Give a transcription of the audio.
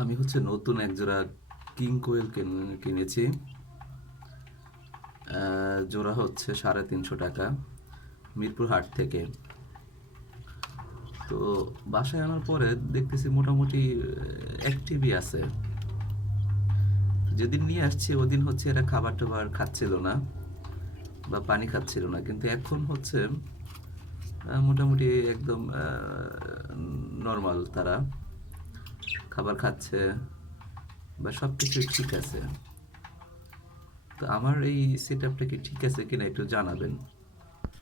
আমি নতুন একজোড়া কিং কোয়েল কিনেছি। জোড়া 350 টাকা, মিরপুর হাট থেকে। তো বাসায় আনার পরে দেখতেছি মোটামুটি অ্যাক্টিভই আছে। যেদিন নিয়ে আসছি ওদিন এরা খাবার টাবার খাচ্ছিল না বা পানি খাচ্ছিল না, কিন্তু এখন মোটামুটি একদম নর্মাল, তারা খাবার খাচ্ছে বা সব কিছুই ঠিক আছে। তো আমার এই সেট আপটা কি ঠিক আছে কিনা একটু জানাবেন।